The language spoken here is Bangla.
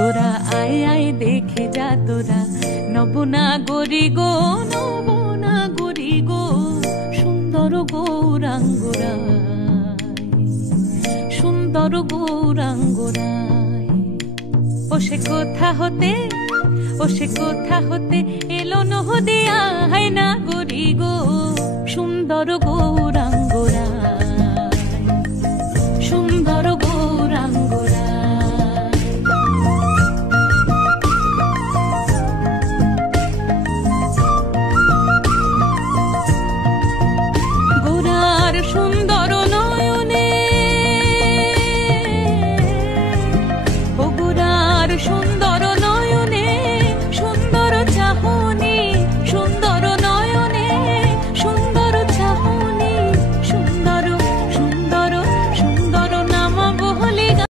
তোরা আয় আয় দেখে যা তোরা, নবনাগরী গো নবনাগরী গো, সুন্দর গৌরাঙ্গরায়, সুন্দর গৌরাঙ্গরায়। ও সে কোথা হতে এলো নদিয়া, হায় নাগরী গো সুন্দর গৌরাঙ্গ।